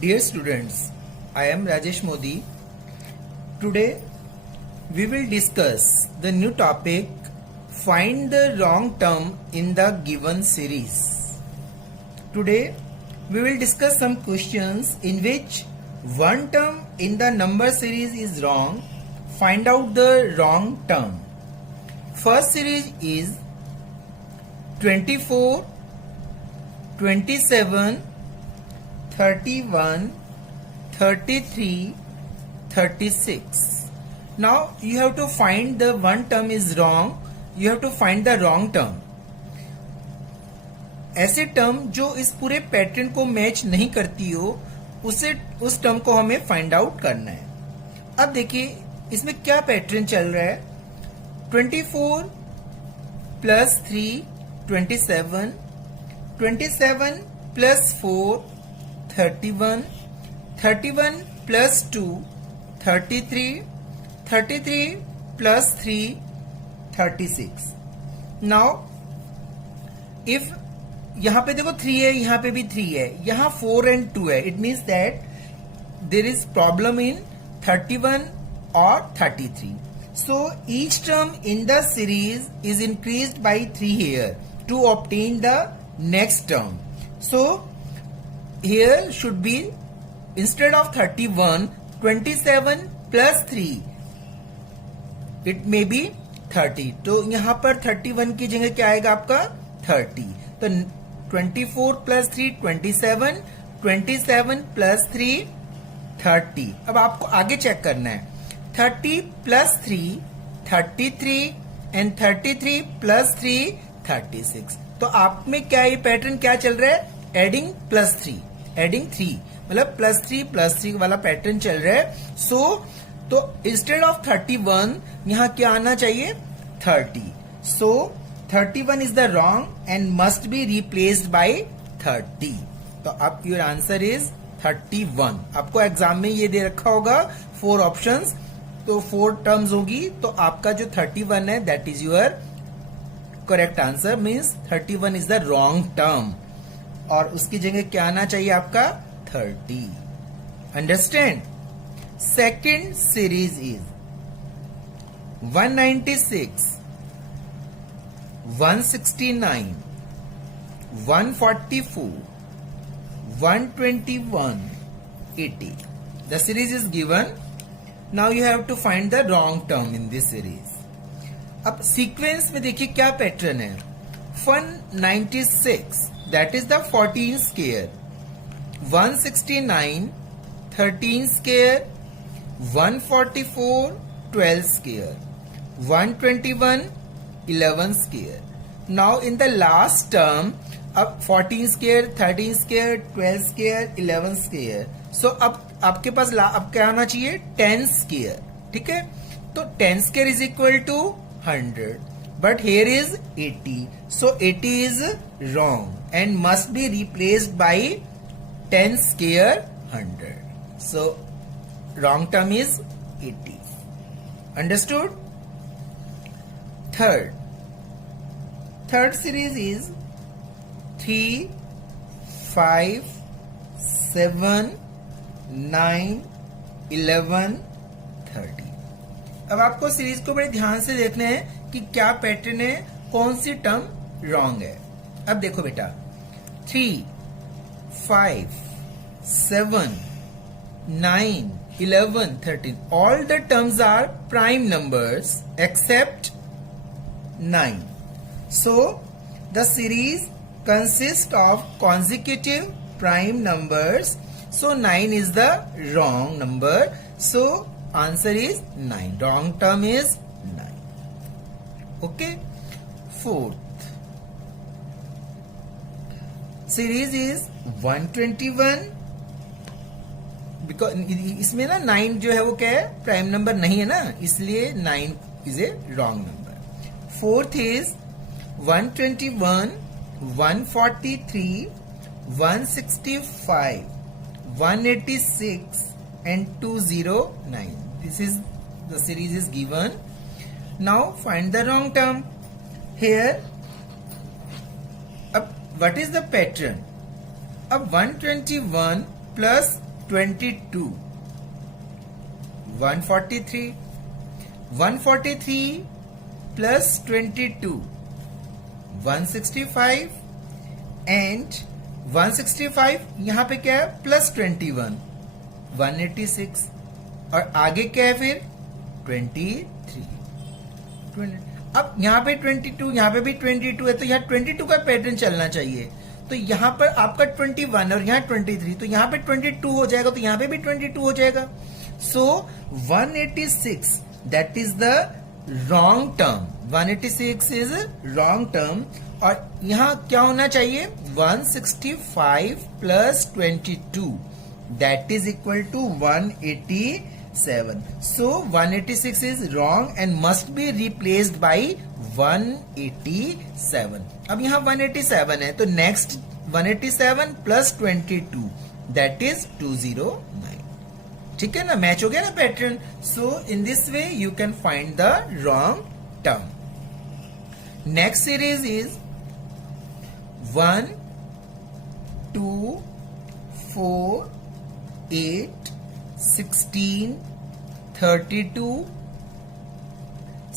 Dear students, I am Rajesh Modi. Today we will discuss the new topic, find the wrong term in the given series. Today we will discuss some questions in which one term in the number series is wrong. Find out the wrong term. First series is 24, 27, 31, 33, 36. Now you have to find the one term is wrong. You have to find the wrong term. ऐसे term जो इस पूरे pattern को match नहीं करती हो उस term को हमें फाइंड आउट करना है. अब देखिए इसमें क्या पैटर्न चल रहा है. 24 plus 3 27, 27 plus 4 31, 31 plus 2 33, 33 plus 3 36. Now if यहां पे देखो 3 है, यहां पे भी 3 है, यहां 4 and 2 है. It means that there is problem in 31 or 33. So each term in the series is increased by 3 here to obtain the next term. So here should be instead of 31, 27 plus 3. It may be 30. तो यहां पर 31 की जगह क्या आएगा आपका 30. तो 24 plus 3 27, 27 plus 3 30. अब आपको आगे चेक करना है. 30 प्लस 3 33 एंड 33 प्लस 3 36. तो आप में क्या ये पैटर्न क्या चल रहा है. एडिंग प्लस 3 एडिंग 3 मतलब प्लस 3 वाला पैटर्न चल रहा है. सो तो इंस्टेड ऑफ 31 यहां क्या आना चाहिए 30. सो 31 is the wrong and must be replaced by 30. तो अब योर आंसर इज 31. आपको एग्जाम में ये दे रखा होगा 4 ऑप्शंस. तो 4 टर्म्स होगी. तो आपका जो 31 है that is your correct answer. Means 31 is the wrong term और उसकी जगह क्या आना चाहिए आपका 30. Understand. Second series is 196, 169, 144, 121, 80. The series is given. Now you have to find the wrong term in this series. अब सीक्वेंस में देखिए क्या पैटर्न है. 196 that is the 14 square, 169 13 square, 144 12 square, 121 11 square. Now in the last term अब 14 square, 13 square, 12 square, 11 square. So अब आपके पास अब क्या आना चाहिए 10 square. ठीक है. तो 10 square is equal to 100. But here is 80. So 80 is wrong and must be replaced by 10 square 100. So wrong term is 80. Understood? Third series is 3, 5, 7, 9, 11, 30. अब आपको सीरीज को बड़े ध्यान से देखना है कि क्या पैटर्न है, कौन सी टर्म रॉन्ग है. अब देखो बेटा 3, 5, 7, 9, 11, 13. All the terms are prime numbers except 9. So the series consists of consecutive prime numbers. So 9 is the wrong number. So answer is 9. Wrong term is 9. Okay. Fourth series is 121. Because इसमें ना 9 जो है वो क्या है prime number नहीं है ना, इसलिए 9 is a wrong number. Fourth is 121, 143, 165, 186 and 209. This is the series is given. Now find the wrong term. Here अब what is the pattern? अब 121 प्लस 22, 143, 143 plus 22, 165, and 165 यहां पे क्या है प्लस 21, 186, और आगे क्या है फिर 23, अब यहां पे 22, यहां पे भी 22 है, तो यहां 22 का पैटर्न चलना चाहिए। तो यहां पर आपका 21 और यहां 23, तो यहां पे 22 हो जाएगा, तो यहां पे भी 22 हो जाएगा। So 186 that is the wrong term, 186 is wrong term. और यहां क्या होना चाहिए 165 plus 22 that is equal to 187. So 186 is wrong and must be replaced by 187. अब यहां 187 है, तो नेक्स्ट 187 प्लस 22 दैट इज 209. ठीक है ना, मैच हो गया ना pattern. So in this way you can find the wrong term. Next series is 1, 2, 4, 8, 16, 32,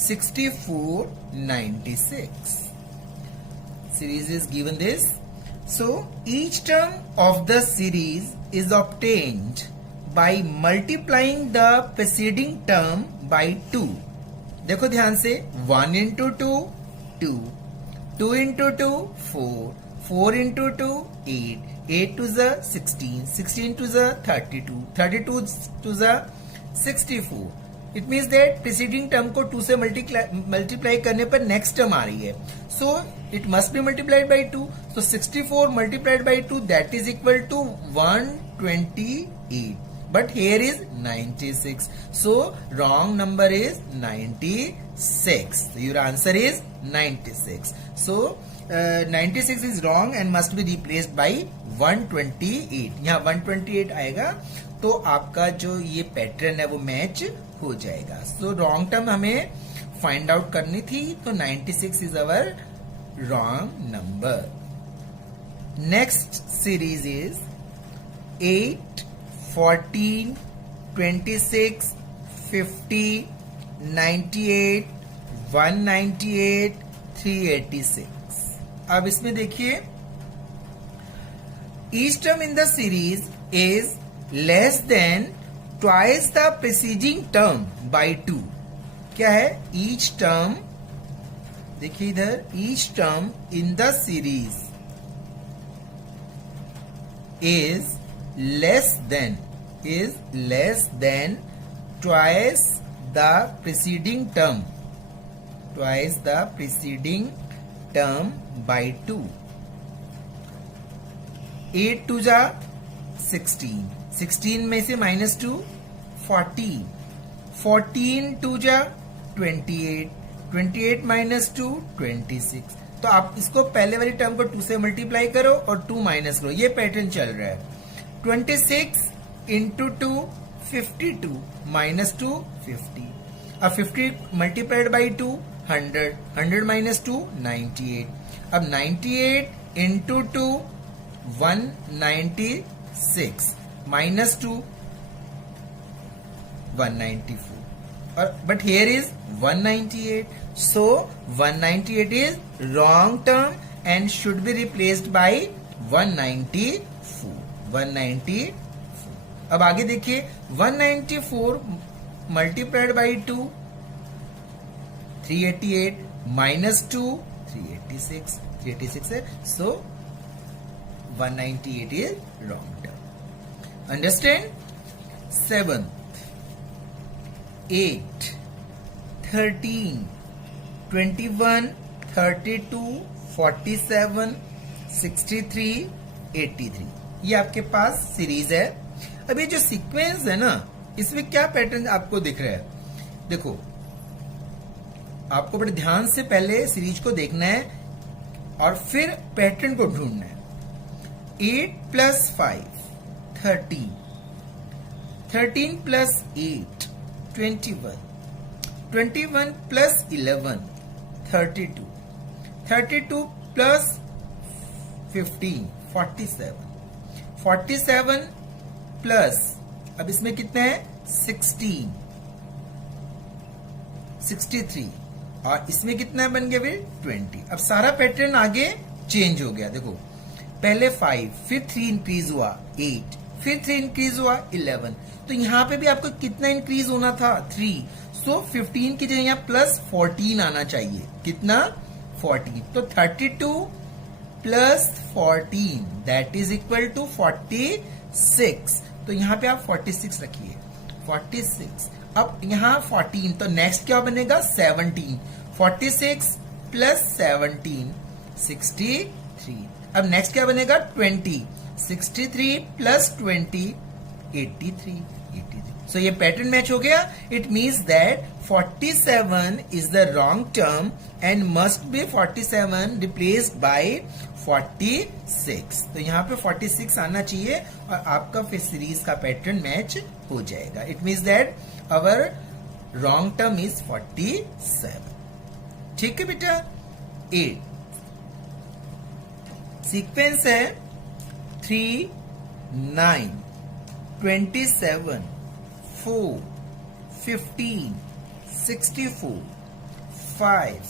64, 96. Series is given this. So each term of the series is obtained by multiplying the preceding term by 2. देखो ध्यान से 1 into 2, 2, 2 into 2, 4, 4 into 2, 8, 8 to the 16, 16 to the 32, 32 to the 64. It means that preceding term को 2 से multiply करने पर next term आ रही है. So it must be multiplied by 2. So 64 multiplied by 2 that is equal to 128. But here is 96. So wrong number is 96. Your answer is 96. So 96 is wrong and must be replaced by 128. यहाँ 128 आएगा तो आपका जो ये pattern है वो match हो जाएगा. सो रॉन्ग टर्म हमें फाइंड आउट करनी थी, तो 96 is our wrong number. Next series is 8, 14, 26, 50, 98, 198, 386. अब इसमें देखिए each term in the series is less than twice the preceding term by 2. क्या है each term, देखिए इधर each term in the series is less than twice the preceding term by 2. 8 to जा 16, 16 में से -2 14, 14 to जा 28, 28 -2 26. तो आप इसको पहले वाली टर्म को 2 से मल्टीप्लाई करो और 2 माइनस करो. ये पैटर्न चल रहा है. 26 into 2 52 -2 50. अब 50 मल्टीप्लाइड बाई 2 100, 100 -2 98. अब 98 into 2 196 -2 194. और but here is 198. So 198 is wrong term and should be replaced by 194. 194. अब आगे देखिए 194 मल्टीप्लाइड बाई 2 388 -2 386. 386 है. So 198 is wrong term. Understand? 7, 8, 13, 21, 32, 47, 63, 83. ये आपके पास सीरीज है. अब ये जो सीक्वेंस है ना, इसमें क्या पैटर्न आपको दिख रहा है? देखो, आपको बड़े ध्यान से पहले सीरीज को देखना है और फिर पैटर्न को ढूंढना है. 8 plus 5 13, 13 plus 8 21, 21 plus 11 32, 32 plus 15 47, 47 plus अब इसमें कितना है 16, 63 और इसमें कितना बन गया फिर 20। अब सारा पैटर्न आगे चेंज हो गया। देखो पहले 5, फिर 3 इंक्रीज हुआ 8, फिर 3 इंक्रीज हुआ 11। तो यहां पे भी आपको कितना इंक्रीज होना था 3। सो 15 की जगह यहां प्लस 14 आना चाहिए। कितना 14। तो 32 plus 14 that is equal to 46। तो यहां पे आप 46 रखिए 46। अब यहां 14 तो नेक्स्ट क्या बनेगा 17। 46 प्लस 17 63। अब नेक्स्ट क्या बनेगा 20। 63 प्लस 20 83। सो ये पैटर्न मैच हो गया। It means that 47 is the wrong term and must be 47 replaced by 46। तो यहाँ पे 46 आना चाहिए और आपका फिर सीरीज का पैटर्न मैच हो जाएगा। It means that our wrong term is 47। ठीक है बेटा। 8 सीक्वेंस है 3 9 27 4 15 64 5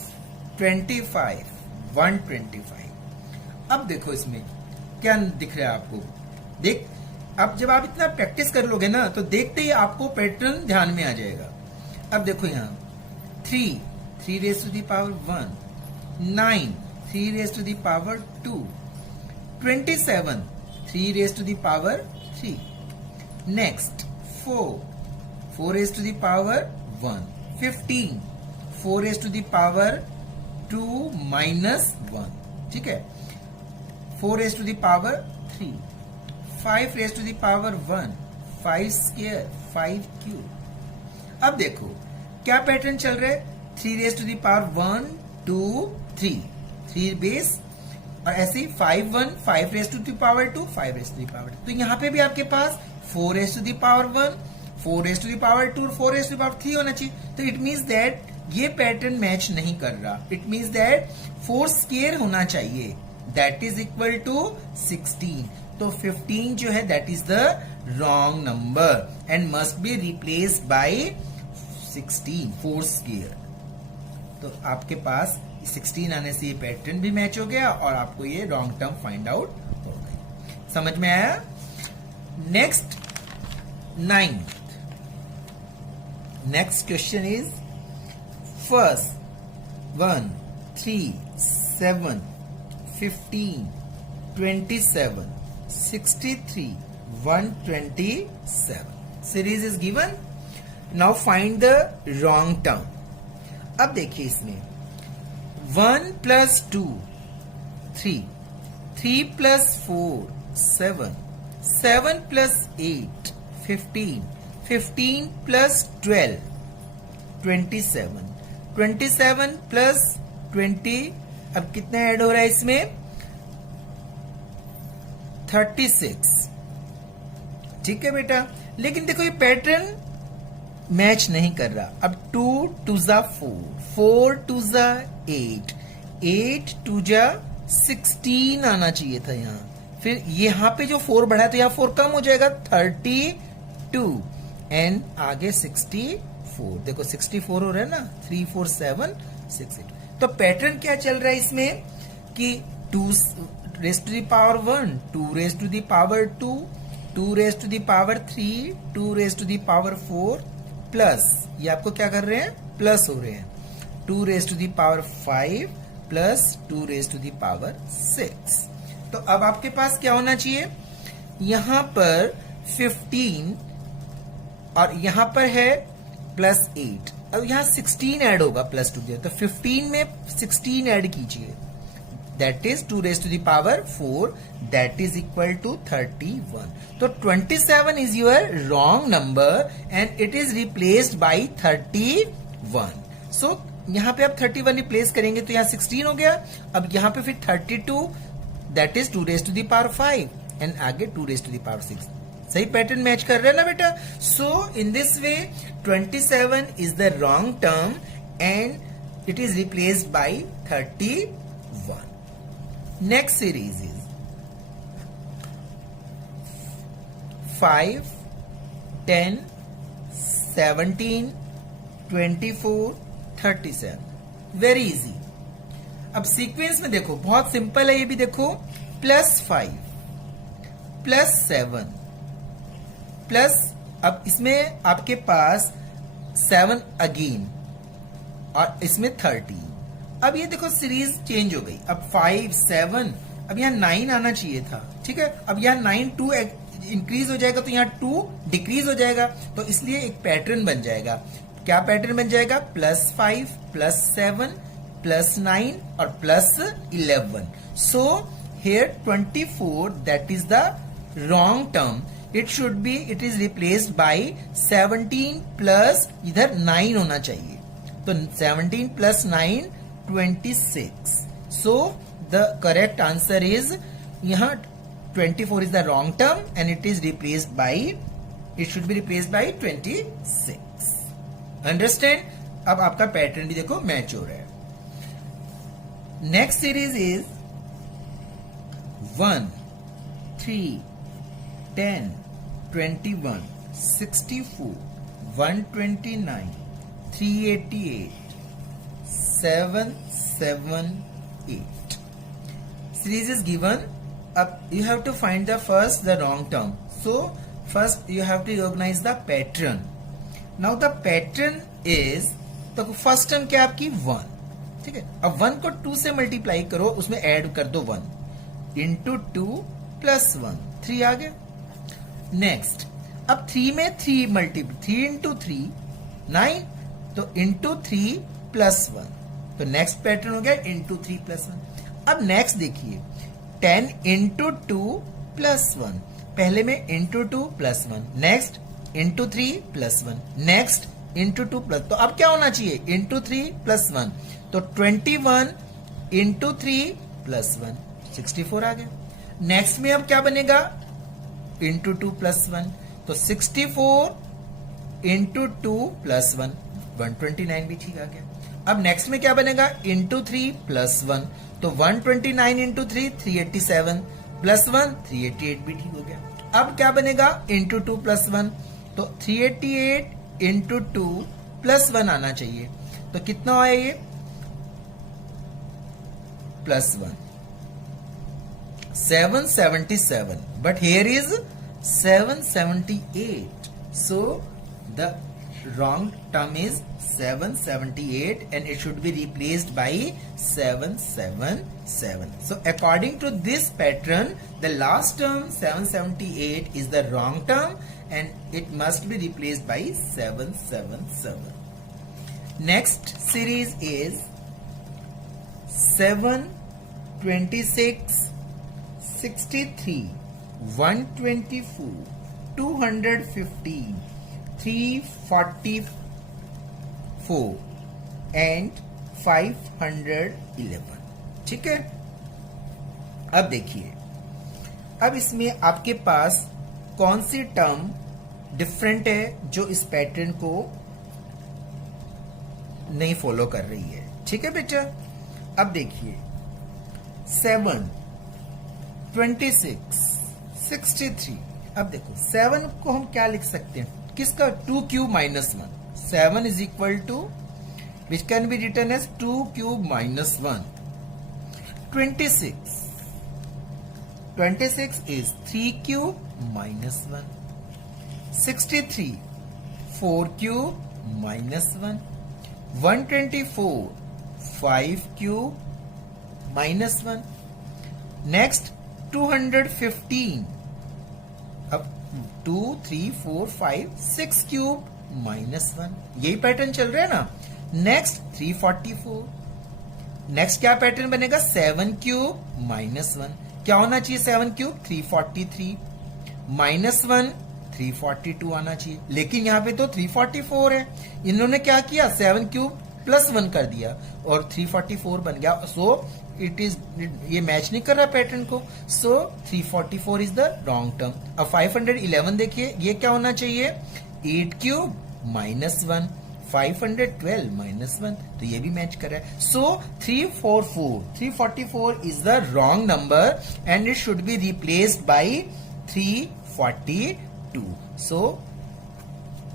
25 125। अब देखो इसमें क्या दिख रहा है आपको। देख अब जब आप इतना प्रैक्टिस कर लोगे ना तो देखते ही आपको पैटर्न ध्यान में आ जाएगा। अब देखो यहां 3 raise to the power 1, 9 3 raise to the power 2, 27 3 raise to the power 3, next 4 raise to the power 1, 15 4 raise to the power 2 minus 1। ठीक है 4 raise to the power 3, 5 raise to the power 1, 5 square 5 cube. अब देखो क्या pattern चल रहा है 3 raise to the power 1 2 3 3 base और ऐसे ही 5 1 5 raise to the power 2 5 raise to the power 2। तो यहां पे भी आपके पास 4 raise to the power 1 4 raise to the power 2 4 raise to the power 3 होना चाहिए। तो इट मींस दैट ये पैटर्न मैच नहीं कर रहा। इट मींस दैट 4 स्क्वायर होना चाहिए दैट इज इक्वल टू 16। तो 15 जो है that is the wrong number and must be replaced by 16 4 square. तो आपके पास 16 आने से ये पैटर्न भी मैच हो गया और आपको ये रॉन्ग टर्म फाइंड आउट हो गई। समझ में आया। Next 9th next question is first 1 3 7 15 27 63 127 series is given. Now find the wrong term. अब देखिए इसमें 1 plus 2 3 3 plus 4 7 7 plus 8 15 15 plus 12 27 27 plus 20। अब कितना ऐड हो रहा है इसमें 36। ठीक है बेटा। लेकिन देखो ये पैटर्न मैच नहीं कर रहा। अब 2 2 जा 4 4 2 जा 8 8 2 जा 16 आना चाहिए था यहाँ। फिर यहाँ पे जो 4 बढ़ा तो यहाँ 4 कम हो जाएगा 32 एंड आगे 64। देखो 64 हो रहा है ना 3 4 7 6 8। तो पैटर्न क्या चल रहा है इसमें कि 2 raise to the power 1 2 raise to the power 2 2 raise to the power 3 2 raise to the power 4 plus ये आपको क्या कर रहे हैं प्लस हो रहे हैं 2 raise to the power 5 plus 2 raise to the power 6। तो अब आपके पास क्या होना चाहिए यहां पर 15 और यहां पर है प्लस 8। अब यहां 16 ऐड होगा प्लस 2 तो 15 में 16 ऐड कीजिए that is 2 raise to the power 4 that is equal to 31। तो 27 is your wrong number and it is replaced by 31। So यहां पे आप 31 रिप्लेस करेंगे तो यहां 16 हो गया। अब यहां पे फिर 32 that is 2 raise to the power 5 and आगे 2 रेज टू द पावर 6। सही पैटर्न मैच कर रहे हैं ना बेटा। So in this way 27 is the wrong term and it is replaced by 31। Next series is 5, 10, 17, 24, 37. Very easy. अब sequence में देखो, बहुत सिंपल है ये भी. देखो, +5, +7, प्लस, अब इसमें आपके पास 7 अगेन, और इसमें 13. अब ये देखो सीरीज चेंज हो गई. अब 5, 7, अब यहाँ 9 आना चाहिए था. ठीक है, अब यहाँ 9 2 इंक्रीज हो जाएगा, तो यहाँ 2 डिक्रीज हो जाएगा. तो इसलिए एक पैटर्न बन जाएगा. क्या पैटर्न बन जाएगा? +5, +7, +9 और +11. सो here 24, that is the wrong term. It is replaced by 17 plus इधर 9 होना चाहिए. तो 17 plus 9, 26. So the correct answer is, यहाँ 24 is the wrong term and it should be replaced by 26. Understand? अब आपका पैटर्न भी देखो मैच हो रहा है. Next series is 1, 3, 10, 21, 64, 129, 388, 778. Series is given. Up you have to find the wrong term. So first you have to recognize the pattern. Now the pattern is, तो first term क्या आपकी 1. ठीक है, अब 1 को 2 से मल्टीप्लाई करो, उसमें ऐड कर दो 1 इंटू 2 प्लस 1, 3 आ गया. नेक्स्ट, अब 3 में 3 इंटू 3 9, तो इंटू 3 प्लस 1, तो नेक्स्ट पैटर्न हो गया इंटू 3 प्लस 1. अब नेक्स्ट देखिए, 10 इंटू 2 प्लस 1, पहले में into 2 plus 1, next into 3 plus 1, next into 2 plus, तो अब क्या होना चाहिए? इंटू 3 प्लस 1, तो 21 इंटू 3 प्लस 1, 64 आ गया. नेक्स्ट में अब क्या बनेगा? इंटू 2 प्लस 1, तो 64 इंटू 2 प्लस 1, 129 भी ठीक आ गया. अब नेक्स्ट में क्या बनेगा? इंटू 3 प्लस 1, तो 129 इंटू 3 387 प्लस 1 388 भी ठीक हो गया. अब क्या बनेगा? इंटू 2 प्लस 1, तो 388 इंटू 2 प्लस 1 आना चाहिए, तो कितना आया ये? Plus 1, 777, but here is 778. So the wrong term is 778 and it should be replaced by 777. So according to this pattern, the last term 778 is the wrong term and it must be replaced by 777. Next series is 7, 26, 63, 124, 215, 344 and 511. ठीक है, अब देखिए, अब इसमें आपके पास कौन सी term different है जो इस पैटर्न को नहीं फॉलो कर रही है. ठीक है बेटा, अब देखिए 7, 26, 63. अब देखो 7 को हम क्या लिख सकते हैं? किसका? 2 cube minus 1. 7 is equal to which can be written as 2 cube minus 1. 26 is 3 cube minus 1. 63, 4 cube minus 1. 124, 5 cube minus 1. Next 215. अब 2, 3, 4, 5, 6 cube minus 1. यही पैटर्न चल रहा है ना. नेक्स्ट 344. नेक्स्ट क्या पैटर्न बनेगा? 7 क्यूब माइनस 1. क्या होना चाहिए? 7 क्यूब 343 माइनस 1 342 आना चाहिए, लेकिन यहाँ पे तो 344 है. इन्होंने क्या किया? 7 क्यूब प्लस 1 कर दिया और 344 बन गया. सो इट इज, ये मैच नहीं कर रहा पैटर्न को. सो 344 इज द रॉन्ग टर्म. अब 511 देखिए, ये क्या होना चाहिए? 8 क्यूब माइनस 1, 512 माइनस 1, तो ये भी मैच कर रहा है. सो 344 is the wrong number and it should be replaced by 342. 2. So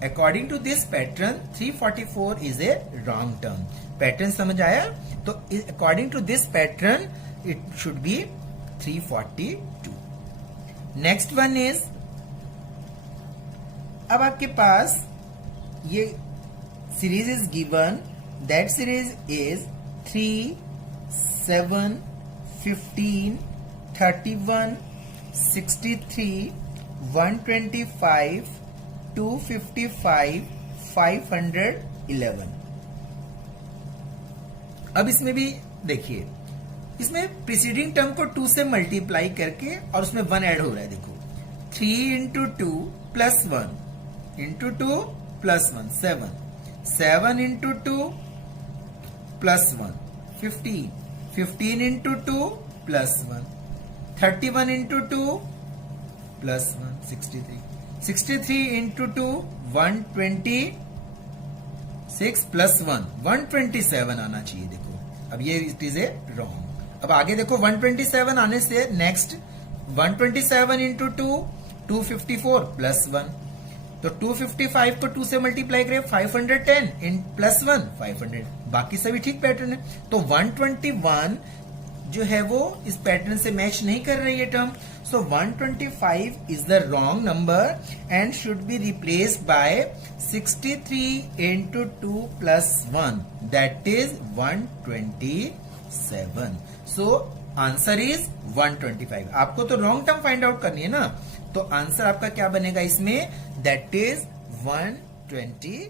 according to this pattern 344 is a wrong term. Pattern समझ आया? तो according to this pattern it should be 342. Next one is, अब आपके पास ये series is given. That series is 3, 7, 15, 31, 63, 125, 255, 511. अब इसमें भी देखिए, इसमें प्रीसीडिंग टर्म को 2 से मल्टीप्लाई करके और उसमें 1 ऐड हो रहा है. देखो 3 into 2 plus 1 into 2 plus 1 7, 7 into 2 plus 1 15, 15 into 2 plus 1 31 into 2 plus 1 63, 63 into 2 126 plus 1 127 आना चाहिए. देखो अब ये इट इज ए रॉन्ग. अब आगे देखो 127 आने से नेक्स्ट 127 इंटू 2 254 प्लस 1. तो 255 को 2 से मल्टीप्लाई करें 510 इन प्लस 1 500. बाकी सभी ठीक पैटर्न है. तो 121 जो है वो इस पैटर्न से मैच नहीं कर रही है term. So 125 is the wrong number and should be replaced by 63 into 2 plus 1 that is 127. So answer is 125. आपको तो रॉन्ग टर्म फाइंड आउट करनी है ना, तो आंसर आपका क्या बनेगा इसमें, दैट इज 125.